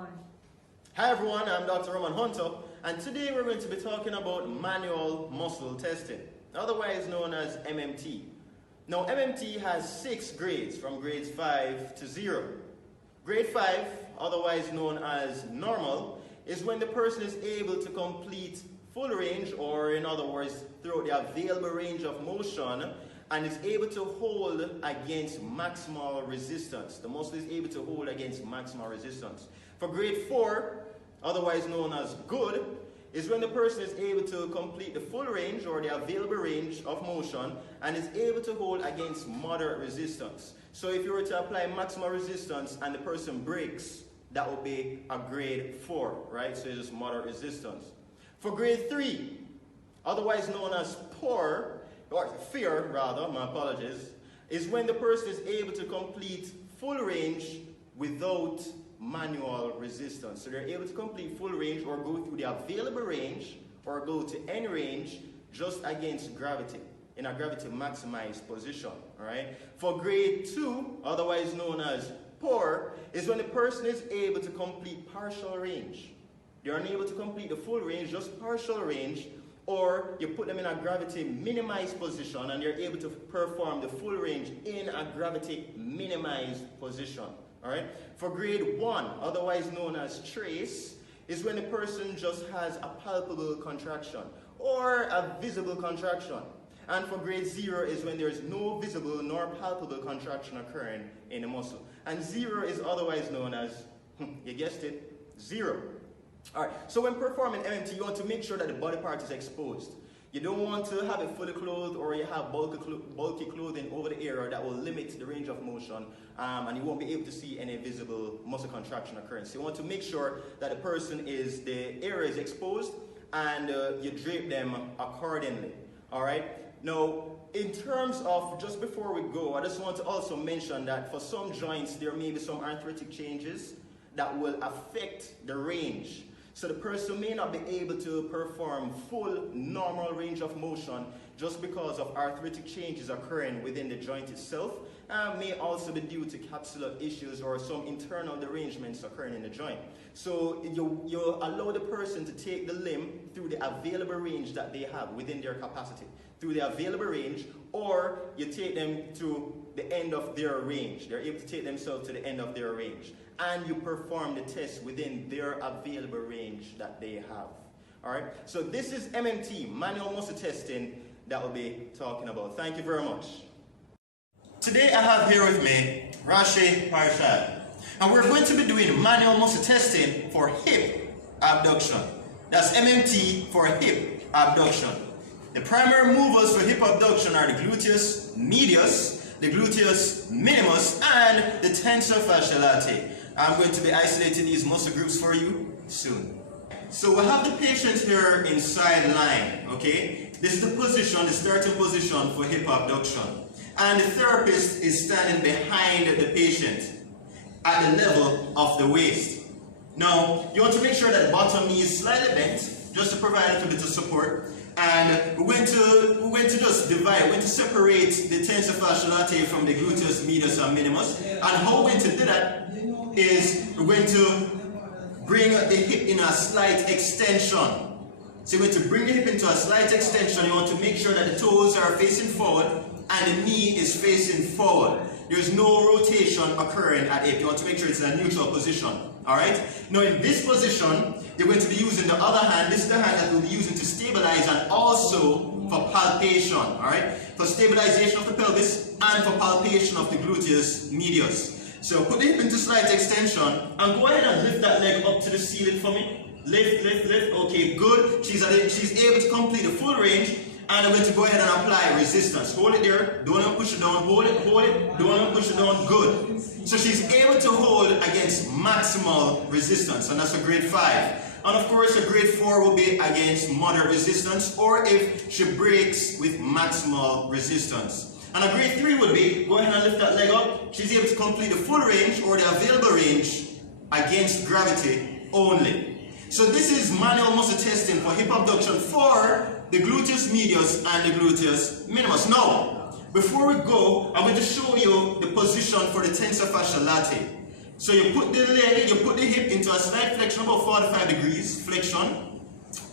Hi everyone, I'm Dr. Roman Hunter, and today we're going to be talking about manual muscle testing, otherwise known as MMT. Now, MMT has 6 grades, from grades 5 to 0. Grade 5, otherwise known as normal, is when the person is able to complete full range, or in other words, throughout the available range of motion, and is able to hold against maximal resistance. The muscle is able to hold against maximal resistance. For grade 4, otherwise known as good, is when the person is able to complete the full range or the available range of motion and is able to hold against moderate resistance. So if you were to apply maximal resistance and the person breaks, that would be a grade 4, right? So it's just moderate resistance. For grade 3, otherwise known as poor, or fear rather, my apologies, is when the person is able to complete full range without manual resistance. So they're able to complete full range or go through the available range or go to any range just against gravity, in a gravity maximized position. All right. For grade 2, otherwise known as poor, is when the person is able to complete partial range. They're unable to complete the full range, just partial range, or you put them in a gravity minimized position and they're able to perform the full range in a gravity minimized position. All right. For grade 1, otherwise known as trace, is when the person just has a palpable contraction or a visible contraction. And for grade 0 is when there is no visible nor palpable contraction occurring in the muscle. And 0 is otherwise known as, you guessed it, 0. All right. So when performing MMT, you want to make sure that the body part is exposed. You don't want to have it fully clothed or you have bulky clothing over the area that will limit the range of motion, and you won't be able to see any visible muscle contraction occurring. So you want to make sure that the area is exposed and you drape them accordingly. All right. Now, in terms of, just before we go, I just want to also mention that for some joints there may be some arthritic changes that will affect the range. So the person may not be able to perform full normal range of motion just because of arthritic changes occurring within the joint itself. May also be due to capsular issues or some internal derangements occurring in the joint. So you allow the person to take the limb through the available range that they have within their capacity, through the available range, or you take them to the end of their range. They're able to take themselves to the end of their range, and you perform the test within their available range that they have. All right. So this is MMT, manual muscle testing, that we'll be talking about. Thank you very much. Today I have here with me Fasciae, and we're going to be doing manual muscle testing for hip abduction. That's MMT for hip abduction. The primary movers for hip abduction are the gluteus medius, the gluteus minimus, and the tensor fasciae latae. I'm going to be isolating these muscle groups for you soon. So we have the patient here inside line, okay? This is the position, the starting position for hip abduction. And the therapist is standing behind the patient at the level of the waist. Now, you want to make sure that the bottom knee is slightly bent, just to provide a little bit of support. And we're going to just divide, we're going to separate the tensor fasciae latae from the gluteus medius and minimus. And how we're going to do that is we're going to bring the hip in a slight extension. So you're going to bring the hip into a slight extension. You want to make sure that the toes are facing forward and the knee is facing forward. There's no rotation occurring at it. You want to make sure it's in a neutral position. Alright? Now in this position, you're going to be using the other hand. This is the hand that we'll be using to stabilize and also for palpation. Alright? For stabilization of the pelvis and for palpation of the gluteus medius. So put the hip into slight extension and go ahead and lift that leg up to the ceiling for me. Lift, lift, lift. Okay, good. She's able to complete the full range. And I'm going to go ahead and apply resistance. Hold it there. Don't even push it down. Hold it, hold it. Don't even push it down. Good. So she's able to hold against maximal resistance. And that's a grade 5. And of course, a grade 4 will be against moderate resistance, or if she breaks with maximal resistance. And a grade 3 would be, go ahead and lift that leg up. She's able to complete the full range or the available range against gravity only. So this is manual muscle testing for hip abduction for the gluteus medius and the gluteus minimus. Now, before we go, I'm going to show you the position for the tensor fasciae latae. So you put the leg, you put the hip into a slight flexion, about 45 degrees flexion,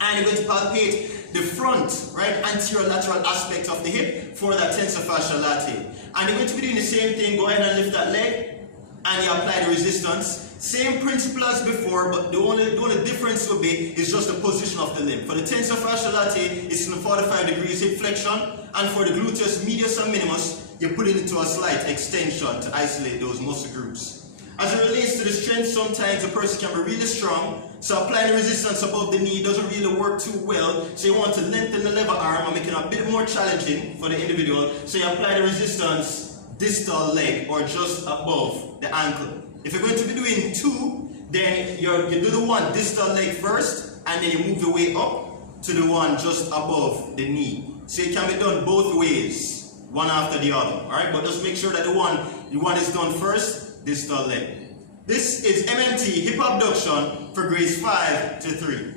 and you're going to palpate the front, right, anterior lateral aspect of the hip for that tensor fascia latae. And you're going to be doing the same thing. Go ahead and lift that leg, and you apply the resistance. Same principle as before, but the only difference will be is just the position of the limb. For the tensor fascia latae, it's in the 45 degrees hip flexion, and for the gluteus medius and minimus, you put it into a slight extension to isolate those muscle groups. As it relates to the strength, sometimes a person can be really strong, so applying the resistance above the knee doesn't really work too well, so you want to lengthen the lever arm and make it a bit more challenging for the individual, so you apply the resistance distal leg or just above the ankle. If you're going to be doing two, then you do the one distal leg first, and then you move the way up to the one just above the knee. So it can be done both ways, one after the other, alright? But just make sure that the one is done first, distal leg. This is MMT, hip abduction, for grades 5 to 3.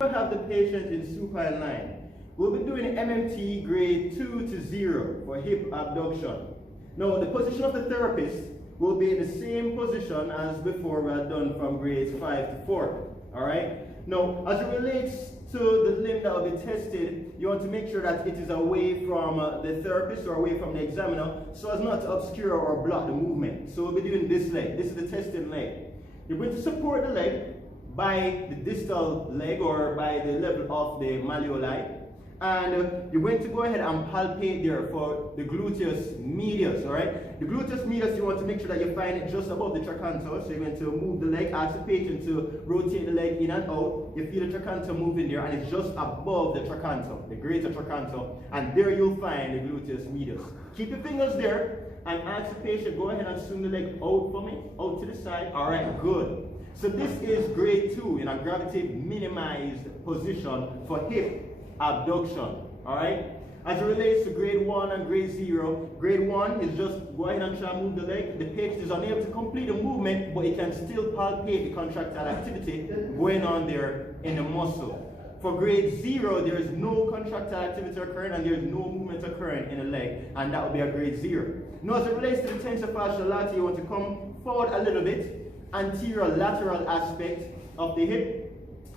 We'll have the patient in supine line. We'll be doing MMT grade 2 to 0 for hip abduction. Now, the position of the therapist will be in the same position as before we had done from grades 5 to 4. Alright? Now, as it relates to the limb that will be tested, you want to make sure that it is away from the therapist or away from the examiner so as not to obscure or block the movement. So we'll be doing this leg. This is the testing leg. You're going to support the leg by the distal leg or by the level of the malleoli. And you're going to go ahead and palpate there for the gluteus medius, alright? The gluteus medius, you want to make sure that you find it just above the trochanter. So you're going to move the leg, ask the patient to rotate the leg in and out. You feel the trochanter moving there, and it's just above the trochanter, the greater trochanter. And there you'll find the gluteus medius. Keep your fingers there, and ask the patient, go ahead and swing the leg out for me, out to the side. Alright, good. So this is grade 2 in a gravity minimized position for hip abduction, alright? As it relates to grade 1 and grade 0, grade 1 is just go ahead and try and move the leg. The patient is unable to complete the movement, but it can still palpate the contractile activity going on there in the muscle. For grade 0, there is no contractile activity occurring and there is no movement occurring in the leg, and that would be a grade 0. Now, as it relates to the tensor fascia latae, you want to come forward a little bit, anterior lateral aspect of the hip,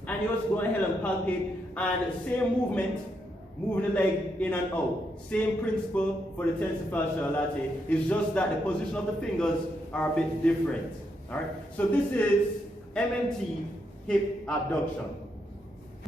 and you just go ahead and palpate. And same movement, moving the leg in and out. Same principle for the tensor fascia latae. It's just that the position of the fingers are a bit different. Alright? So this is MMT hip abduction.